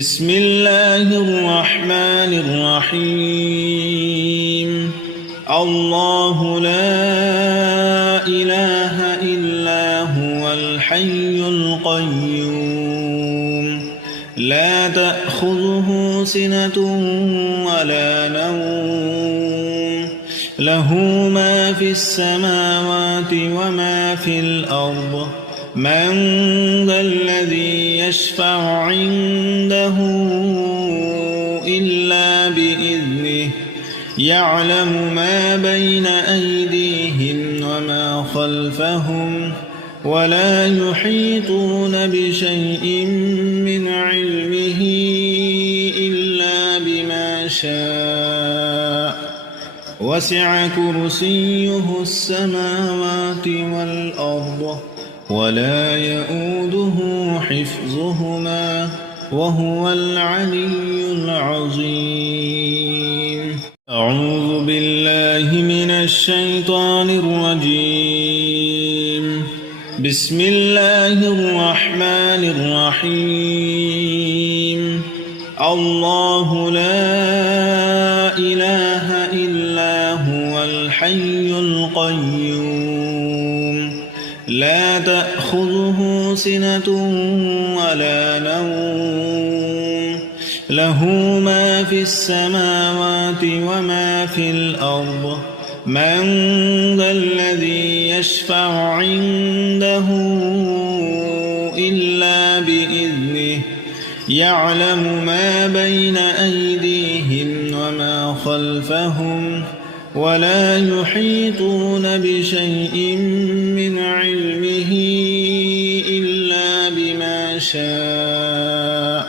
بسم الله الرحمن الرحيم. الله لا إله إلا هو الحي القيوم لا تأخذه سنة ولا نوم له ما في السماوات وما في الأرض من ذا الذي يشفع عنده إلا بإذنه يعلم ما بين أيديهم وما خلفهم ولا يحيطون بشيء من علمه إلا بما شاء وسع كرسيه السماوات والأرض ولا يؤوده حفظهما وهو العلي العظيم. أعوذ بالله من الشيطان الرجيم. بسم الله الرحمن الرحيم. الله لا إله إلا هو الحي القيوم لا تأخذه سنة ولا نوم له ما في السماوات وما في الأرض من ذا الذي يشفع عنده إلا بإذنه يعلم ما بين أيديهم وما خلفهم ولا يحيطون بشيء من علمه إلا بما شاء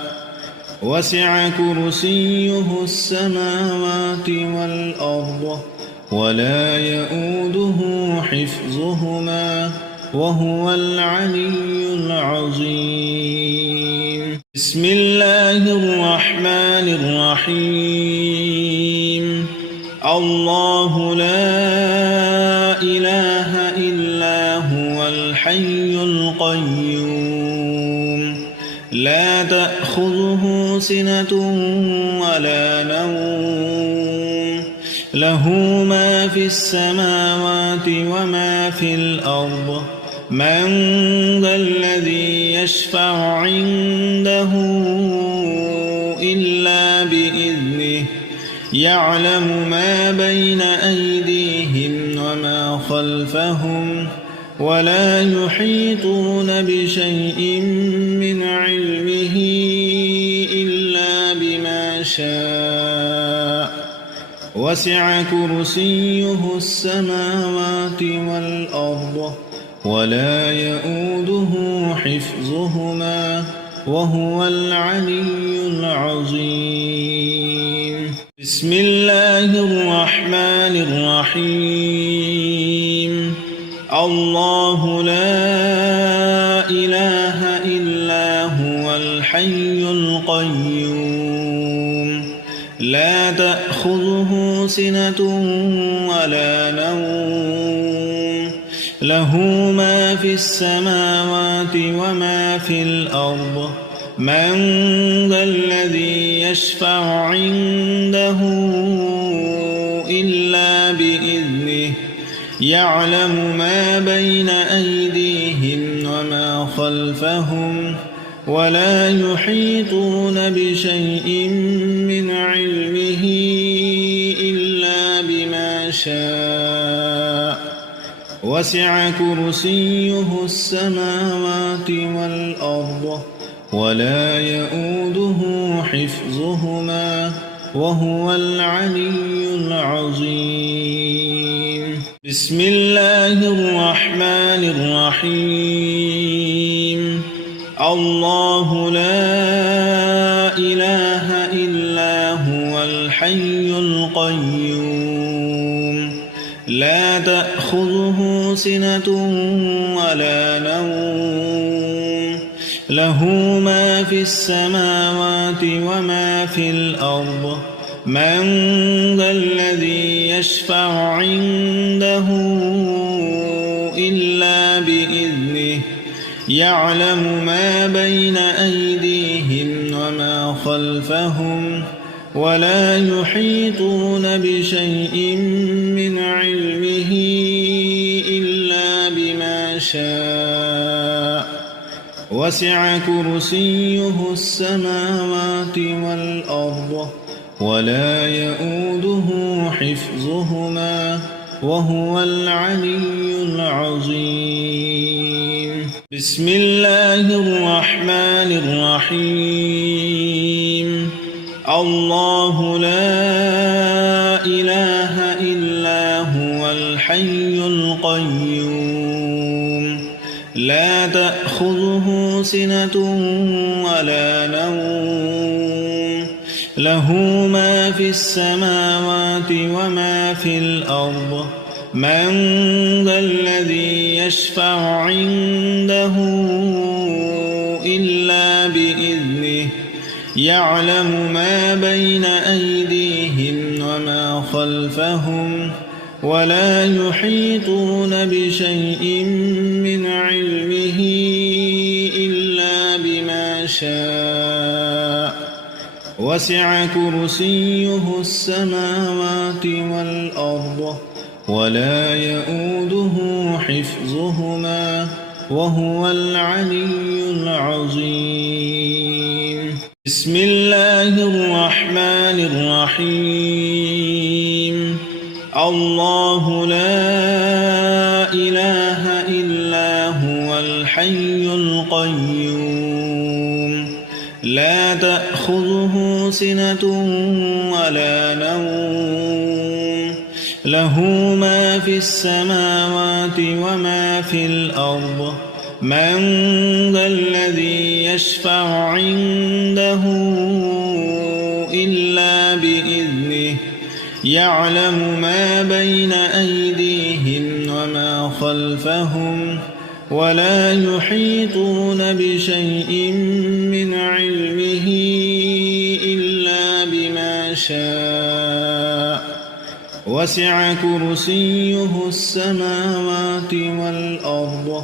وسع كرسيه السماوات والأرض ولا يؤوده حفظهما وهو العلي العظيم. بسم الله الرحمن الرحيم. الله لا إله إلا هو الحي القيوم لا تأخذه سنة ولا نوم له ما في السماوات وما في الأرض من ذا الذي يشفع عنده إلا بإذنه يعلم ما بين أيديهم وما خلفهم ولا يحيطون بشيء من علمه إلا بما شاء وسع كرسيه السماوات والأرض ولا يؤوده حفظهما وهو العلي العظيم. بسم الله الرحمن الرحيم. الله لا إله إلا هو الحي القيوم لا تأخذه سنة ولا نوم له ما في السماوات وما في الأرض من ذا الذي يشفع عنده إلا بإذنه يعلم ما بين أيديهم وما خلفهم ولا يحيطون بشيء من علمه إلا بما شاء وسع كرسيه السماوات والأرض ولا يؤوده حفظهما وهو العلي العظيم. بسم الله الرحمن الرحيم. الله لا إله إلا هو الحي القيوم لا تأخذه سنة ولا نوم له ما في السماوات وما في الأرض من ذا الذي يشفع عنده إلا بإذنه يعلم ما بين أيديهم وما خلفهم ولا يحيطون بشيء من علمه إلا بما شاء وسع كرسيه السماوات والأرض ولا يؤوده حفظهما وهو العلي العظيم. بسم الله الرحمن الرحيم. الله لا إله إلا هو الحي القيوم لا تأخذه سنة ولا نوم له ما في السماوات وما في الأرض من ذا الذي يشفع عنده إلا بإذنه يعلم ما بين أيديهم وما خلفهم ولا يحيطون بشيء من علمه إلا بما شاء وسع كرسيه السماوات والأرض ولا يؤوده حفظهما وهو العلي العظيم. بسم الله الرحمن الرحيم. الله لا إله إلا هو الحي القيوم لا تأخذه سنة ولا نوم له ما في السماوات وما في الأرض من ذا الذي يشفع عنده إلا بإذنه يعلم ما بين أيديهم وما خلفهم ولا يحيطون بشيء من علمه إلا بما شاء وسع كرسيه السماوات والأرض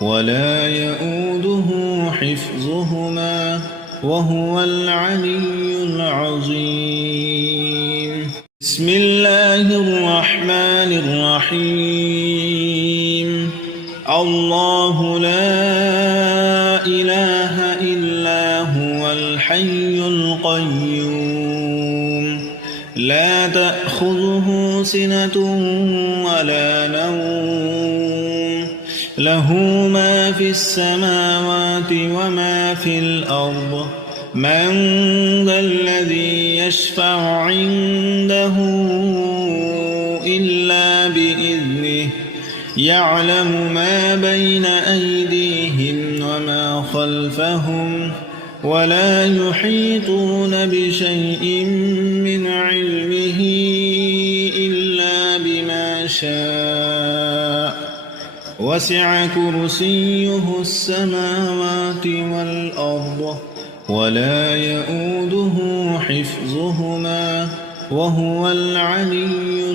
ولا يؤوده حفظهما وهو العلي العظيم. بسم الله الرحمن الرحيم. الله لا إله إلا هو الحي القيوم لا تأخذه سنة ولا نوم له ما في السماوات وما في الأرض من ذا الذي يشفع عنده إلا بإذنه يعلم ما بين أيديهم وما خلفهم ولا يحيطون بشيء من علمه إلا بما شاء وسع كرسيه السماوات والأرض ولا يؤوده حفظهما وهو العلي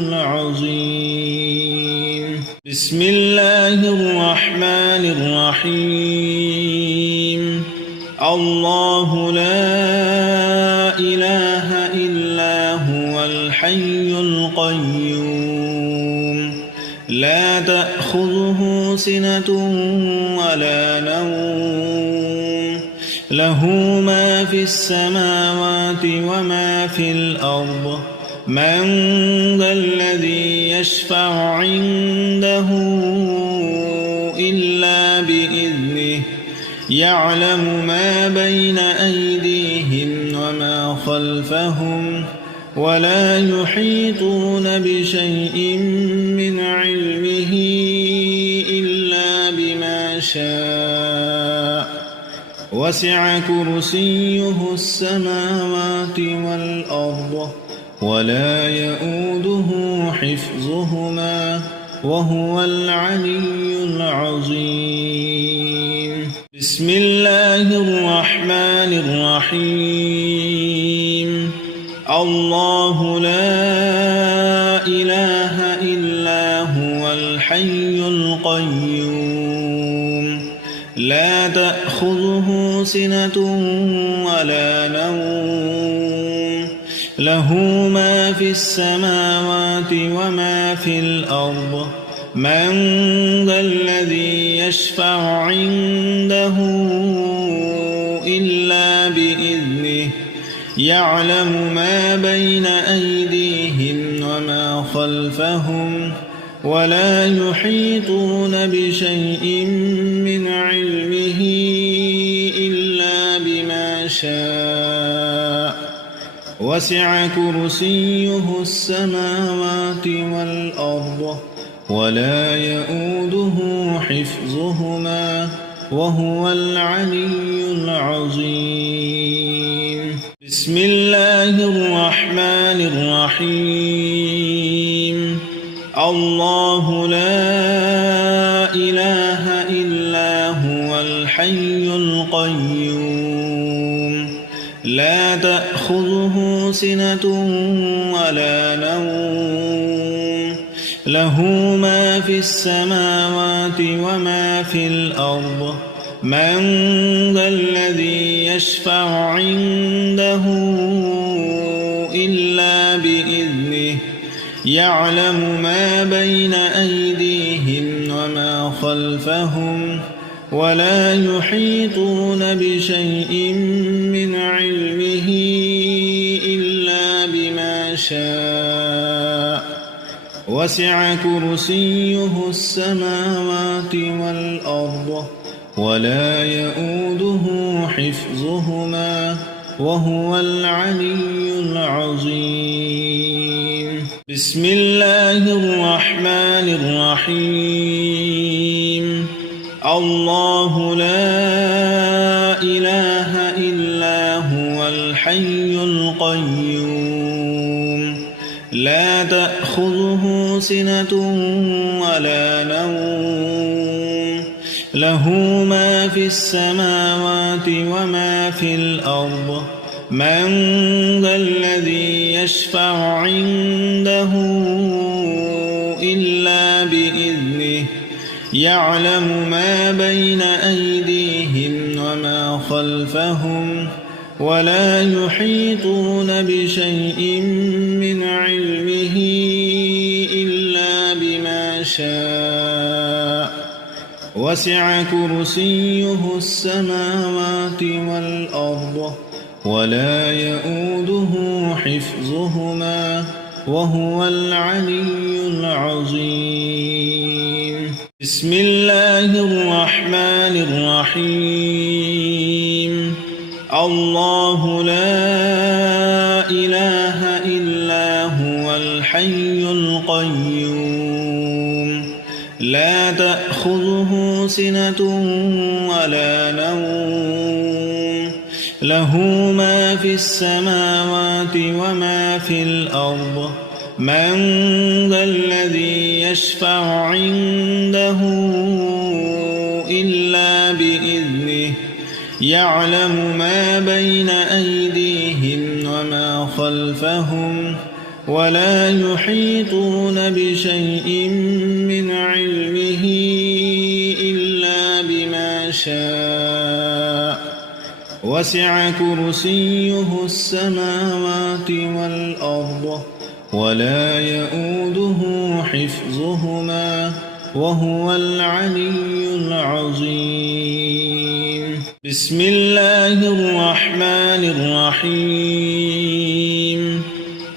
العظيم. بسم الله الرحمن الرحيم. الله لا إله إلا هو الحي القيوم لا تأخذه سنة ولا نوم له ما في السماوات وما في الأرض من ذا الذي يشفع عنده إلا بإذنه يعلم ما بين أيديهم وما خلفهم ولا يحيطون بشيء من علمه إلا بما شاء وسع كرسيه السماوات والأرض ولا يؤوده حفظهما وهو العلي العظيم. بسم الله الرحمن الرحيم. الله لا إله إلا هو الحي القيوم لا تأخذه سنة ولا نوم له ما في السماوات وما في الأرض من ذا الذي يشفع عنده إلا بإذنه يعلم ما بين أيديهم وما خلفهم ولا يحيطون بشيء من علمه إلا بما شاء وسع كرسيه السماوات والأرض ولا يؤوده حفظهما وهو العلي العظيم. بسم الله الرحمن الرحيم. الله لا إله إلا هو الحي القيوم لا تأخذه سنة ولا نوم له ما في السماوات وما في الأرض من ذا الذي يشفع عنده إلا بإذنه يعلم ما بين أيديهم وما خلفهم ولا يحيطون بشيء من علمه إلا بما شاء وسع كرسيه السماوات والأرض ولا يؤوده حفظهما وهو العلي العظيم. بسم الله الرحمن الرحيم. الله لا إله إلا هو الحي القيوم لا تأخذه سنة ولا نوم له ما في السماوات وما في الأرض من ذا الذي يشفع عنده إلا بإذنه يعلم ما بين أيديهم وما خلفهم ولا يحيطون بشيء من علمه إلا بما شاء وسع كرسيه السماوات والأرض ولا يؤوده حفظهما وهو العلي العظيم. بسم الله الرحمن الرحيم. الله لا إله إلا هو الحي القيوم لا تأخذه سنة ولا نوم له ما في السماوات وما في الأرض من ذا الذي يشفع عنده إلا بإذنه يعلم ما بين أيديهم وما خلفهم ولا يحيطون بشيء من علمه إلا بما شاء وسع كرسيه السماوات والأرض ولا يؤوده حفظهما وهو العلي العظيم. بسم الله الرحمن الرحيم.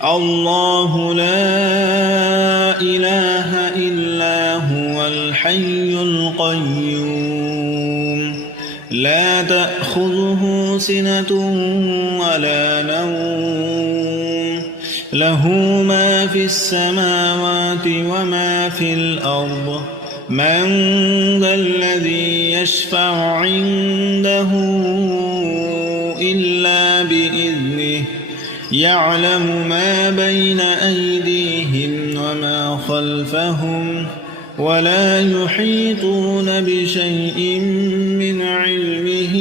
الله لا إله إلا هو الحي القيوم لا تأخذه سنة ولا نوم له ما في السماوات وما في الأرض من ذا الذي يشفع عنده إلا بإذنه يعلم ما بين أيديهم وما خلفهم ولا يحيطون بشيء من علمه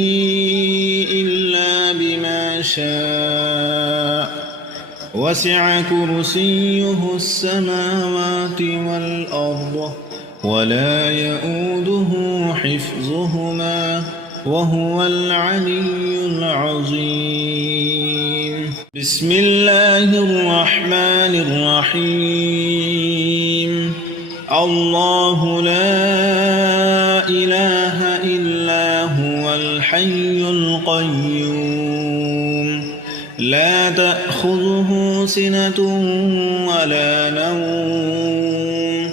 إلا بما شاء وسع كرسيه السماوات والأرض ولا يؤوده حفظهما وهو العلي العظيم. بسم الله الرحمن الرحيم الله لا إله إلا هو الحي القيوم لا تأخذه سنة ولا نوم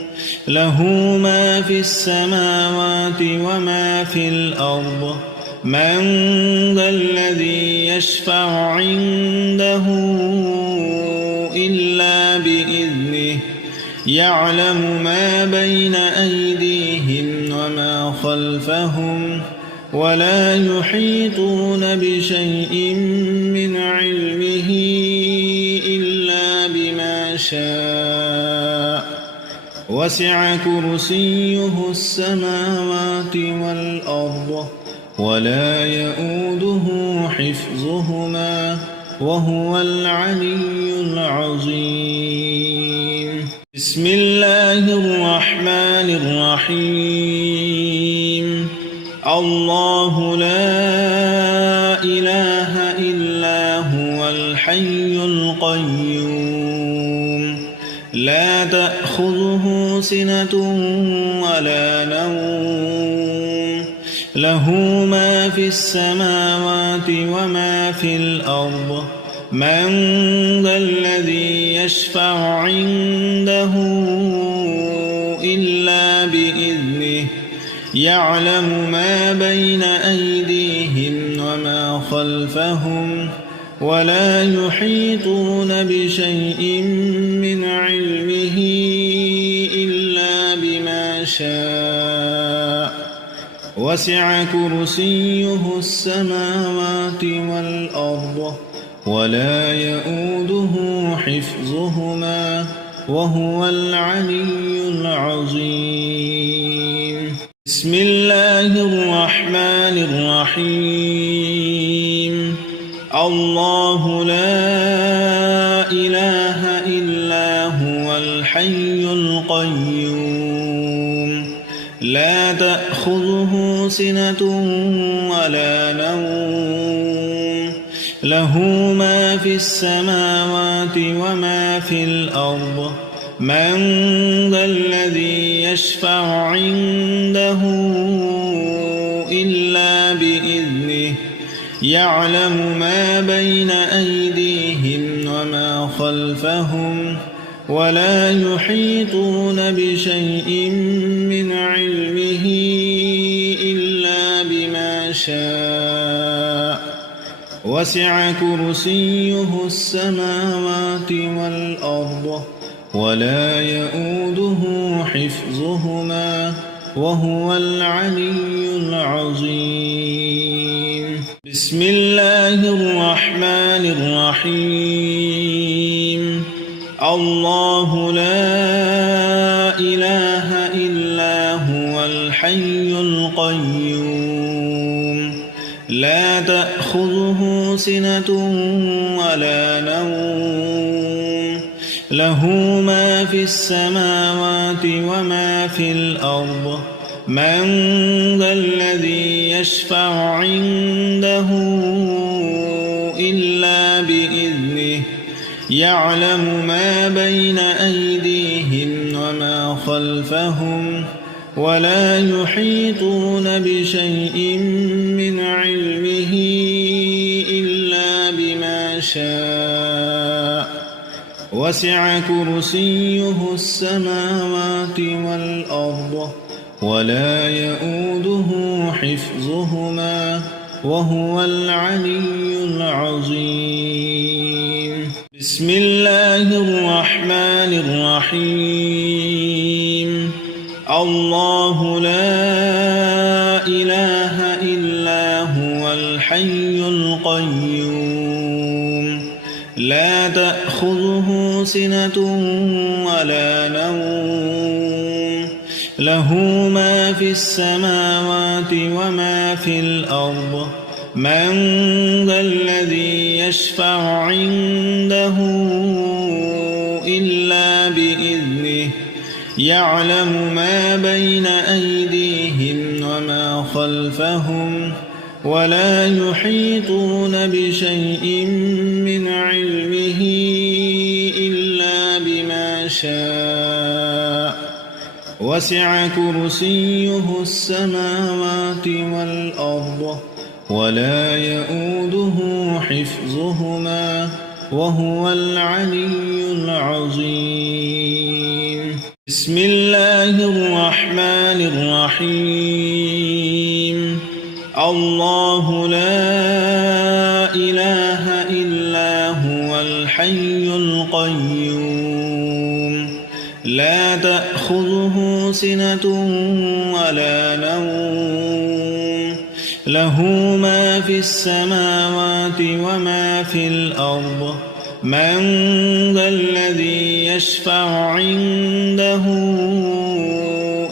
له ما في السماوات وما في الأرض من ذا الذي يشفع عنده إلا بإذنه يعلم ما بين أيديهم وما خلفهم ولا يحيطون بشيء من علمه إلا بما شاء وسع كرسيه السماوات والأرض ولا يؤوده حفظهما وهو العلي العظيم بسم الله الرحمن الرحيم الله لا إله إلا هو الحي القيوم لا تأخذه سنة ولا نوم له ما في السماوات وما في الأرض من ذا الذي يشفع عنده إلا بإذنه يعلم ما بين أيديهم وما خلفهم ولا يحيطون بشيء من علمه إلا بما شاء وسع كرسيه السماوات والأرض ولا يؤوده حفظهما وهو العلي العظيم بسم الله الرحمن الرحيم الله لا إله إلا هو الحي القيوم لا تأخذه سنة ولا نوم له ما في السماوات وما في الأرض من ذا الذي يشفع عنده إلا بإذنه يعلم ما بين أيديهم وما خلفهم ولا يحيطون بشيء من علمه إلا بما شاء وسع كرسيه السماوات والأرض ولا يؤوده حفظهما وهو العلي العظيم بسم الله الرحمن الرحيم الله لا إله إلا هو الحي القيوم لا تأخذه سنة ولا نوم له ما في السماوات وما في الأرض من ذا الذي يشفع عنده إلا بإذنه يعلم ما بين أيديهم وما خلفهم ولا يحيطون بشيء من علمه إلا بما شاء وسع كرسيه السماوات والأرض ولا يؤوده حفظهما وهو العلي العظيم بسم الله الرحمن الرحيم الله لا إله إلا هو الحي القيوم لا تأخذه سنة ولا نوم له ما في السماوات وما في الأرض من ذا الذي يشفع عنده إلا بإذنه يعلم ما بين أيديهم وما خلفهم ولا يحيطون بشيء من علمه وسع كرسيه السماوات والأرض ولا يؤوده حفظهما وهو العلي العظيم بسم الله الرحمن الرحيم الله لا إله إلا هو الحي القيوم لا تأخذه سنة ولا نوم له ما في السماوات وما في الأرض من ذا الذي يشفع عنده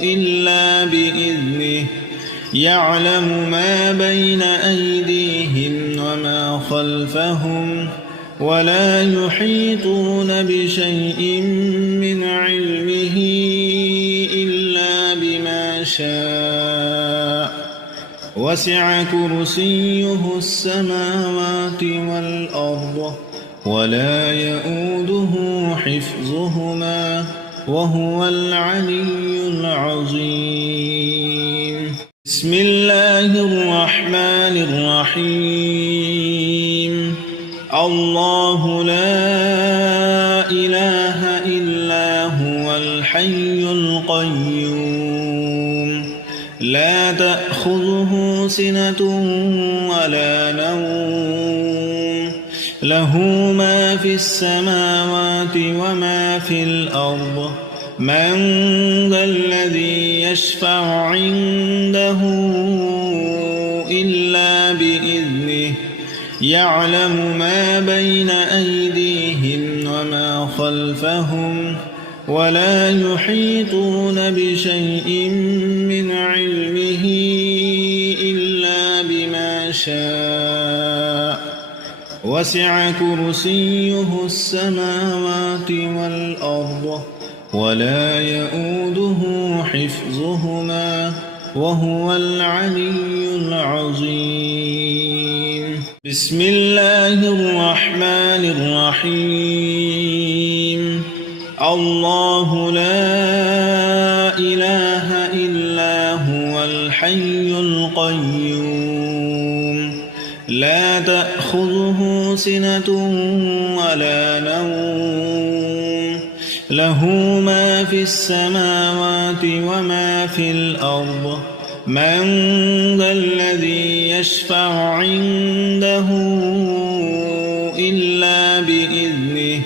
إلا بإذنه يعلم ما بين أيديهم وما خلفهم ولا يحيطون بشيء من علمه إلا بما شاء وسع كرسيه السماوات والأرض ولا يؤوده حفظهما وهو العلي العظيم بسم الله الرحمن الرحيم الله لا إله إلا هو الحي القيوم لا تأخذه سنة ولا نوم له ما في السماوات وما في الأرض من ذا الذي يشفع عنده إلا بإذنه يعلم ما بين أيديهم وما خلفهم ولا يحيطون بشيء من علمه إلا بما شاء وسع كرسيه السماوات والأرض ولا يؤوده حفظهما وهو العلي العظيم بسم الله الرحمن الرحيم الله لا إله إلا هو الحي القيوم لا تأخذه سنة ولا نوم له ما في السماوات وما في الأرض من ذا الذي يشفع عنده إلا بإذنه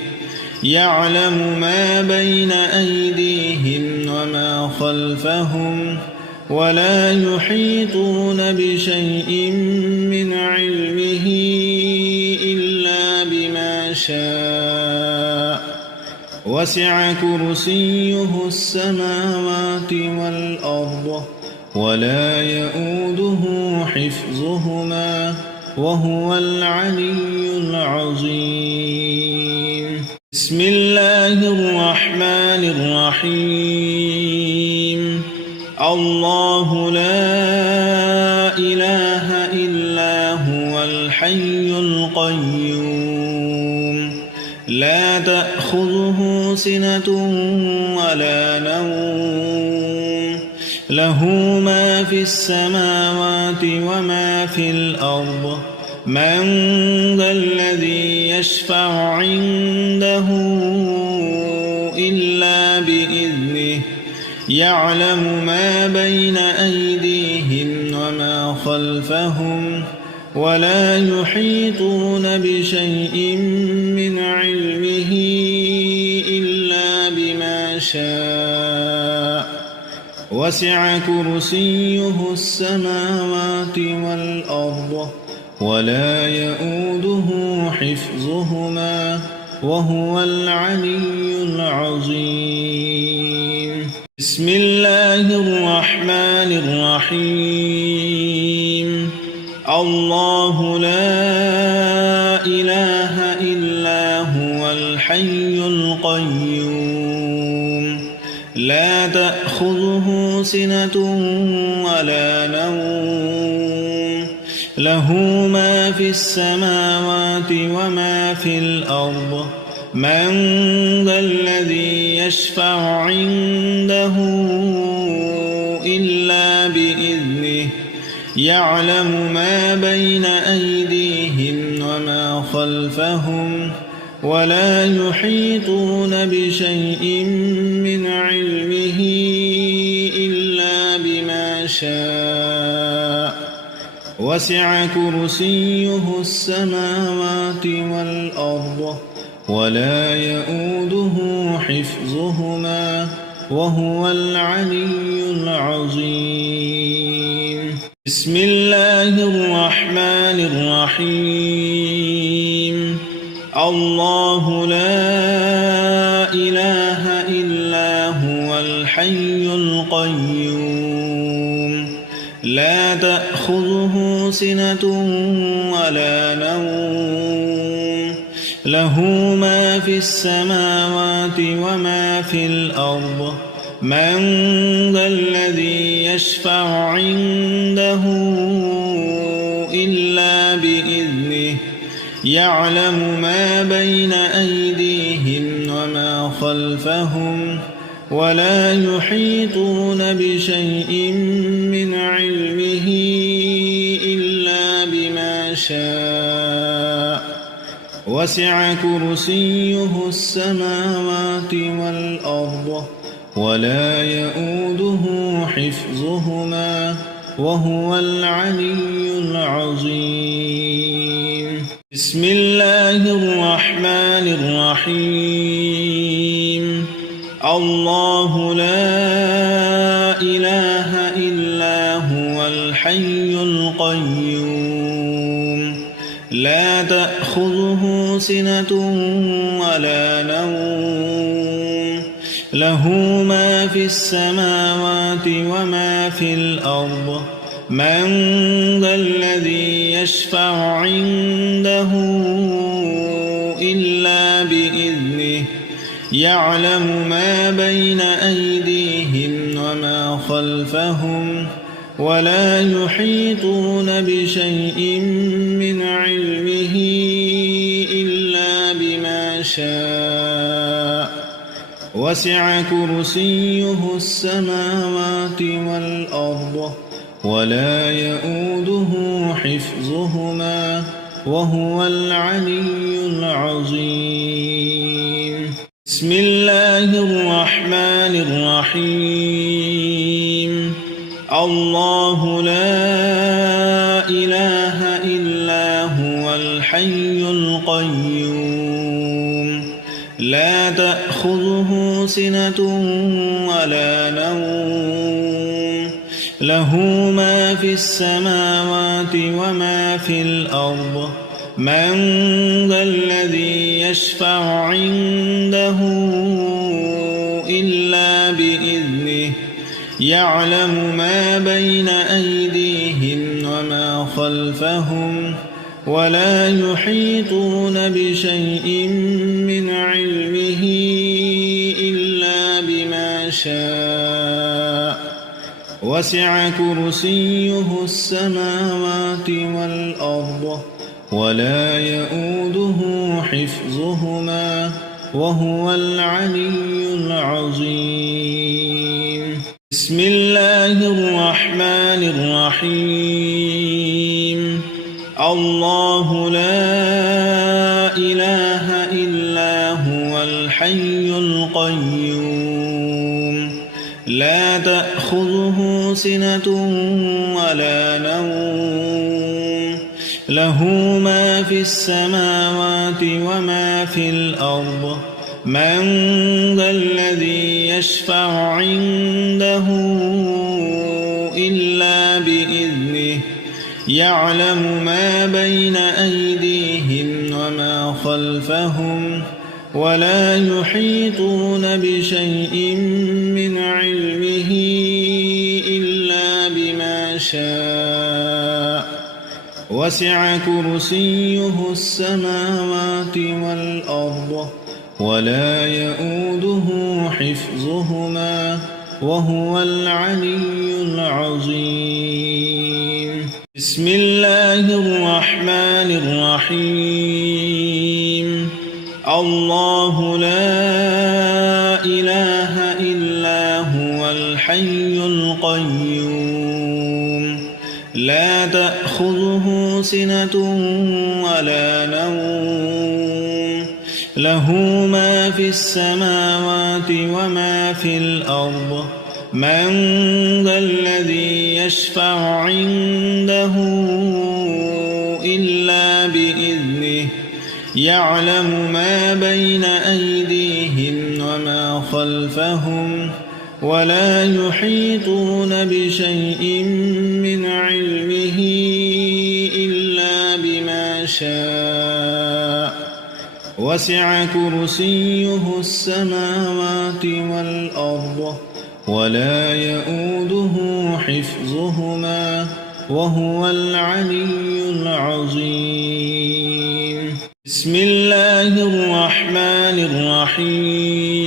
يعلم ما بين أيديهم وما خلفهم ولا يحيطون بشيء من علمه إلا بما شاء وسع كرسيه السماوات والأرض ولا يؤوده حفظهما وهو العلي العظيم بسم الله الرحمن الرحيم الله لا إله إلا هو الحي القيوم لا تأخذه سنة ولا نوم له ما في السماوات وما في الأرض من ذا الذي يشفع عنده إلا بإذنه يعلم ما بين أيديهم وما خلفهم ولا يحيطون بشيء من علمه إلا بما شاء وسع كرسيه السماوات والأرض ولا يؤوده حفظهما وهو العلي العظيم بسم الله الرحمن الرحيم الله لا إله إلا هو الحي القيوم لا تأخذه سنة ولا نوم له ما في السماوات وما في الأرض من ذا الذي يشفع عنده إلا بإذنه يعلم ما بين أيديهم وما خلفهم ولا يحيطون بشيء من علمه إلا بما شاء وسع كرسيه السماوات والأرض ولا يؤوده حفظهما وهو العلي العظيم. بسم الله الرحمن الرحيم. الله لا إله إلا هو الحي القيوم لا تأخذه سنة ولا نوم له ما في السماوات وما في الأرض من ذا الذي يشفع عنده إلا بإذنه يعلم ما بين أيديهم وما خلفهم ولا يحيطون بشيء من علمه إلا بما شاء وسع كرسيه السماوات والأرض ولا يؤوده حفظهما وهو العلي العظيم. بسم الله الرحمن الرحيم. الله لا إله إلا هو الحي القيوم لا تأخذه سنة ولا نوم له ما في السماوات وما في الأرض من ذا الذي يشفع عنده إلا بإذنه يعلم ما بين أيديهم وما خلفهم ولا يحيطون بشيء من علمه إلا بما شاء وسع كرسيه السماوات والأرض ولا يؤوده حفظهما وهو العلي العظيم. بسم الله الرحمن الرحيم. الله لا إله إلا هو الحي القيوم لا تأخذه سنة ولا نوم له ما في السماوات وما في الأرض من ذا الذي يشفع عنده إلا بإذنه يعلم ما بين أيديهم وما خلفهم ولا يحيطون بشيء من علمه إلا بما شاء وسع كرسيه السماوات والأرض ولا يؤوده حفظهما وهو العلي العظيم. بسم الله الرحمن الرحيم. الله لا إله إلا هو الحي القيوم لا تأخذه سنة ولا نوم له ما في السماوات وما في الأرض من ذا الذي يشفع عنده إلا بإذنه يعلم ما بين أيديهم وما خلفهم ولا يحيطون بشيء من علمه إلا بما شاء وسع كرسيه السماوات والأرض ولا يؤوده حفظهما وهو العلي العظيم. بسم الله الرحمن الرحيم. الله لا إله إلا هو الحي القيوم لا تأخذه سنة ولا نوم له ما في السماوات وما في الأرض من ذا الذي يشفع عنده إلا بإذنه يعلم ما بين أيديهم وما خلفهم ولا يحيطون بشيء من علمه إلا بما شاء وسع كرسيه السماوات والأرض ولا يؤوده حفظهما وهو العلي العظيم بسم الله الرحمن الرحيم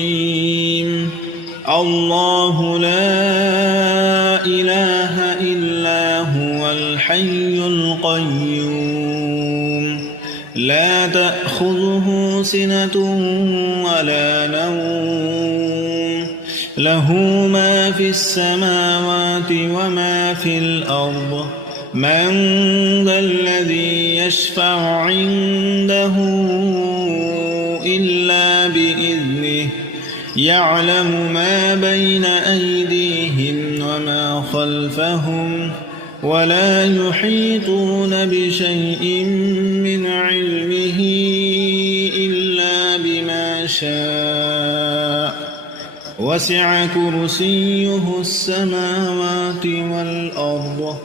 الله لا إله إلا هو الحي القيوم لا تأخذه سنة ولا نوم له ما في السماوات وما في الأرض من ذا الذي يشفع عنده إلا بإذنه يعلم ما بين أيديهم وما خلفهم ولا يحيطون بشيء من علمه إلا بما شاء وسع كرسيه السماوات والأرض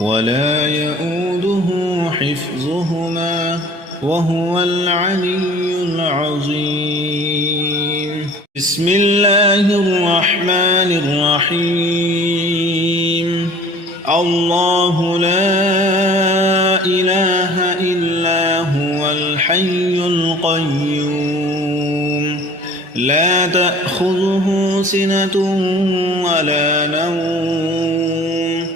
ولا يؤوده حفظهما وهو العلي العظيم بسم الله الرحمن الرحيم الله لا إله إلا هو الحي القيوم لا تأخذه سنة ولا نوم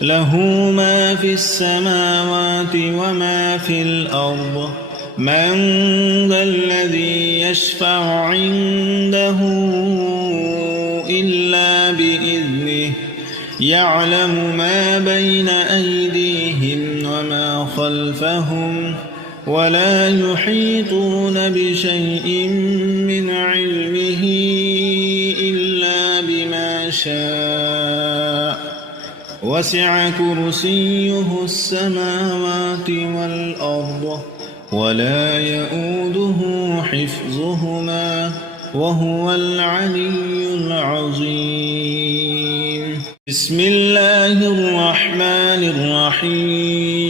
له ما في السماوات وما في الأرض من ذا الذي يشفع عنده إلا بإذنه يعلم ما بين أيديهم وما خلفهم ولا يحيطون بشيء من علمه إلا بما شاء وسع كرسيه السماوات والأرض ولا يؤوده حفظهما وهو العلي العظيم بسم الله الرحمن الرحيم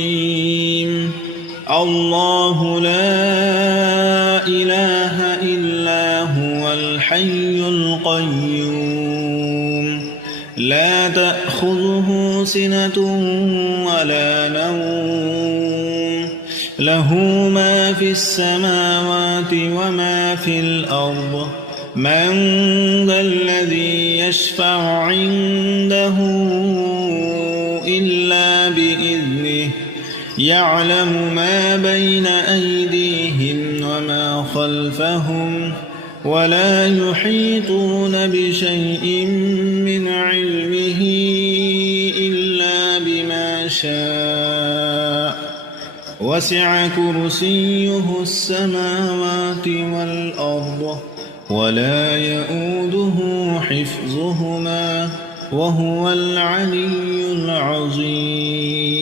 الله لا إله إلا هو الحي القيوم لا تأخذه سنة ولا نوم له ما في السماوات وما في الأرض من ذا الذي يشفع عنده إلا بإذنه يعلم ما بين أيديهم وما خلفهم ولا يحيطون بشيء من علمه إلا بما شاء وسع كرسيه السماوات والأرض ولا يؤوده حفظهما وهو العلي العظيم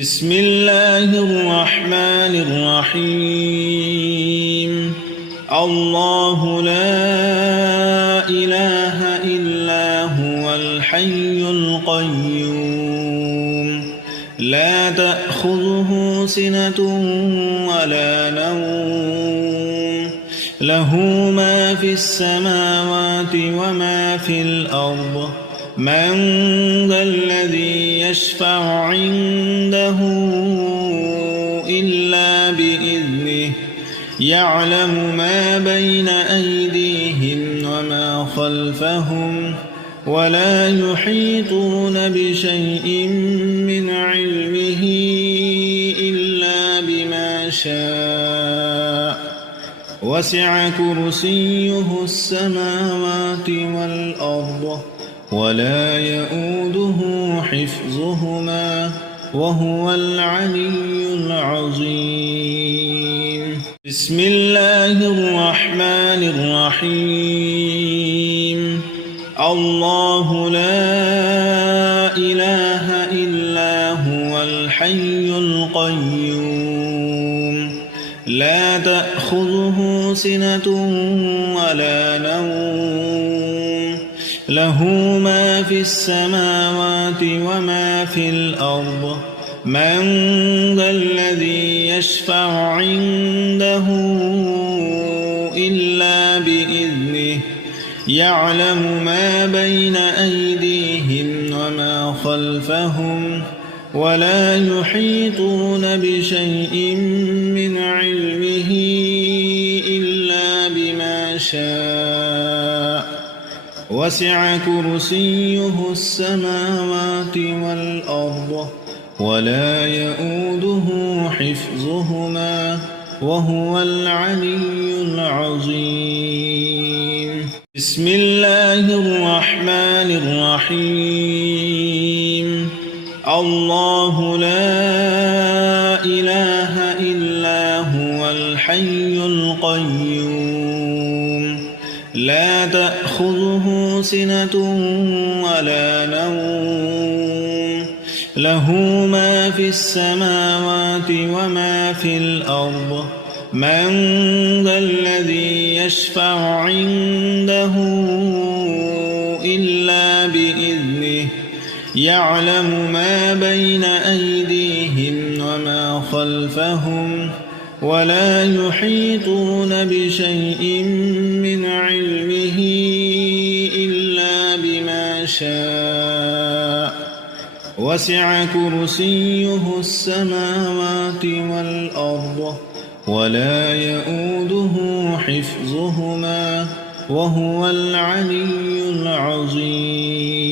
بسم الله الرحمن الرحيم الله لا إله إلا هو الحي القيوم لا تأخذه سنة ولا نوم له ما في السماوات وما في الأرض من ذا الذي يشفع عنده إلا بإذنه يعلم ما بين أيديهم وما خلفهم ولا يحيطون بشيء من علمه إلا بما شاء وسع كرسيه السماوات والأرض ولا يؤوده حفظهما وهو العلي العظيم بسم الله الرحمن الرحيم الله لا إله إلا هو الحي القيوم لا تأخذه سنة ولا نوم له ما في السماوات وما في الأرض من ذا الذي يشفع عنده إلا بإذنه يعلم ما بين أيديهم وما خلفهم ولا يحيطون بشيء من علمه إلا بما شاء وسع كرسيه السماوات والأرض ولا يؤوده حفظهما وهو العلي العظيم بسم الله الرحمن الرحيم الله لا إله إلا هو الحي القيوم لا تأخذه سنة ولا نوم له ما في السماوات وما في الأرض من ذا الذي يشفع عنده إلا بإذنه يعلم ما بين أيديهم وما خلفهم ولا يحيطون بشيء من علمه إلا بما شاء وسع كرسيه السماوات والأرض ولا يؤوده حفظهما وهو العلي العظيم